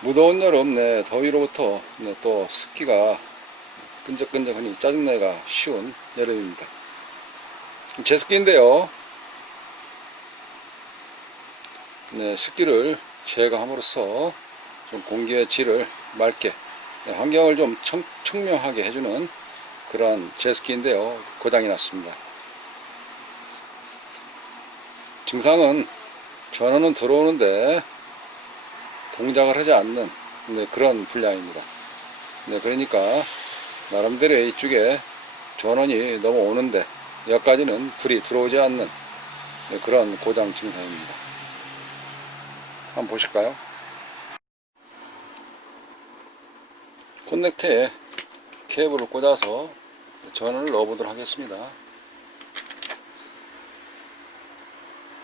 무더운 여름 네, 더위로부터 네, 또 습기가 끈적끈적하니 짜증내가 쉬운 여름입니다. 제습기인데요. 네, 습기를 제거함으로써 좀 공기의 질을 맑게 네, 환경을 좀 청, 청명하게 해주는 그러한 제습기인데요. 고장이 났습니다. 증상은 전원은 들어오는데 동작을 하지 않는 네, 그런 불량입니다. 네, 그러니까 나름대로 이쪽에 전원이 넘어오는데 여기까지는 불이 들어오지 않는 네, 그런 고장 증상입니다. 한번 보실까요? 콘넥터에 케이블을 꽂아서 전원을 넣어보도록 하겠습니다.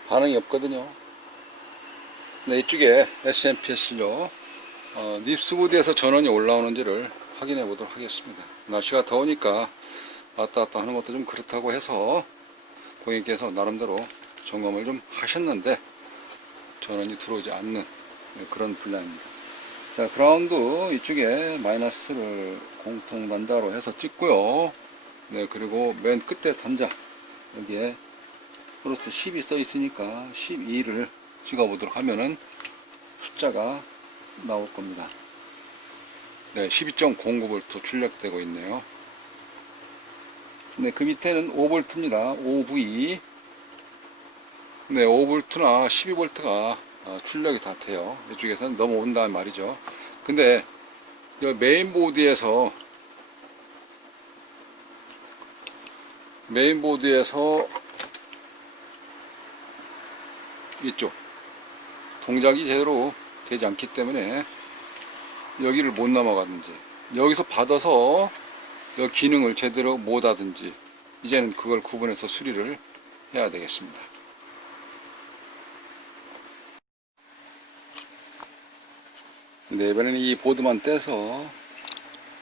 반응이 없거든요. 네, 이쪽에 SMPS죠. 어, 닙스보드에서 전원이 올라오는지를 확인해 보도록 하겠습니다. 날씨가 더우니까 왔다 갔다 하는 것도 좀 그렇다고 해서 고객님께서 나름대로 점검을 좀 하셨는데 전원이 들어오지 않는 그런 분량입니다. 자, 그라운드 이쪽에 마이너스를 공통 단자로 해서 찍고요. 네, 그리고 맨 끝에 단자 여기에 플러스 10이 써 있으니까 12를 찍어 보도록 하면은 숫자가 나올 겁니다. 네, 12.09V 출력되고 있네요. 네, 그 밑에는 5V입니다. 5V. 네, 5V나 12V가 출력이 다 돼요. 이쪽에서는 넘어온다는 말이죠. 근데 이 메인보드에서 메인보드에서 이쪽 동작이 제대로 되지 않기 때문에 여기를 못 넘어가든지 여기서 받아서 여 기능을 제대로 못 하든지 이제는 그걸 구분해서 수리를 해야 되겠습니다. 네, 이번에는 이 보드만 떼서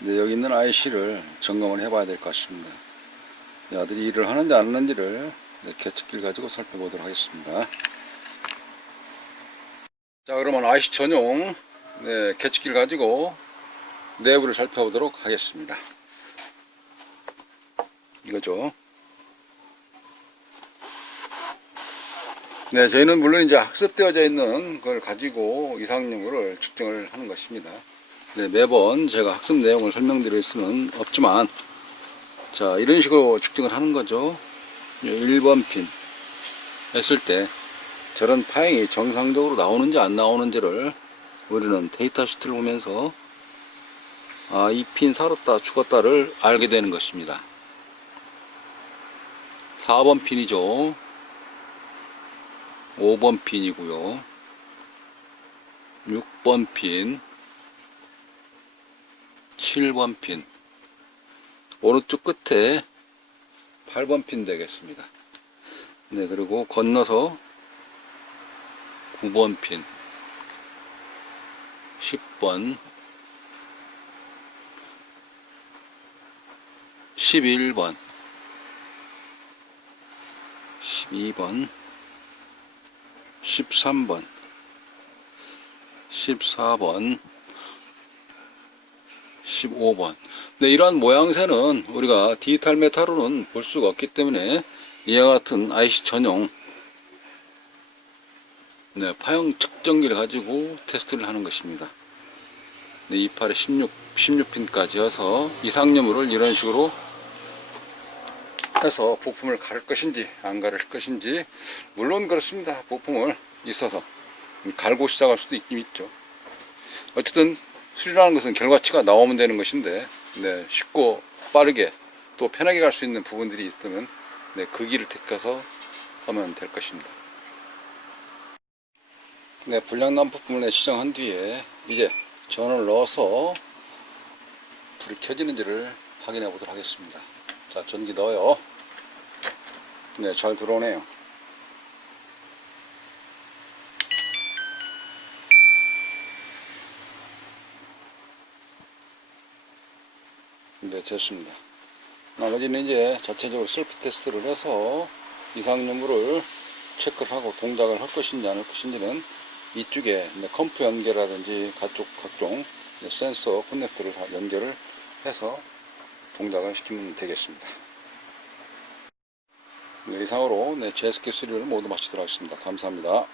여기 있는 IC를 점검을 해봐야 될 것 같습니다. 이 아들이 일을 하는지 안 하는지를 네, 계측기를 가지고 살펴보도록 하겠습니다. 자, 그러면 IC 전용 네, 계측기를 가지고 내부를 살펴보도록 하겠습니다. 이거죠. 네, 저희는 물론 이제 학습되어져 있는 걸 가지고 이상용을 측정을 하는 것입니다. 네, 매번 제가 학습 내용을 설명드릴 수는 없지만, 자, 이런 식으로 측정을 하는 거죠. 1번 핀 했을 때 저런 파행이 정상적으로 나오는지 안 나오는지를 우리는 데이터 시트를 보면서 아, 이 핀 살았다 죽었다를 알게 되는 것입니다. 4번 핀이죠. 5번 핀이고요. 6번 핀, 7번 핀, 오른쪽 끝에 8번 핀 되겠습니다. 네, 그리고 건너서 9번 핀, 10번, 11번, 12번, 13번, 14번, 15번. 네, 이러한 모양새는 우리가 디지털 메타로는 볼 수가 없기 때문에 이와 같은 IC 전용 네, 파형 측정기를 가지고 테스트를 하는 것입니다. 네, 28에 16, 16핀까지 해서 이상염을 이런 식으로 해서 부품을 가를 것인지 안 가를 것인지 물론 그렇습니다. 부품을 있어서 갈고 시작할 수도 있긴 있죠. 어쨌든 수리라는 것은 결과치가 나오면 되는 것인데 네, 쉽고 빠르게 또 편하게 갈 수 있는 부분들이 있다면 네, 그 길을 택해서 하면 될 것입니다. 네, 불량난 부품을 시정한 뒤에 이제 전원을 넣어서 불이 켜지는지를 확인해 보도록 하겠습니다. 자, 전기 넣어요. 네, 잘 들어오네요. 네, 됐습니다. 나머지는 이제 자체적으로 셀프 테스트를 해서 이상 여부를 체크를 하고 동작을 할 것인지 안 할 것인지는 이쪽에 네, 컴프 연결이라든지 각종, 각종 네, 센서 커넥터를 다 연결을 해서 동작을 시키면 되겠습니다. 네, 이상으로 네, 제스키 수리를 모두 마치도록 하겠습니다. 감사합니다.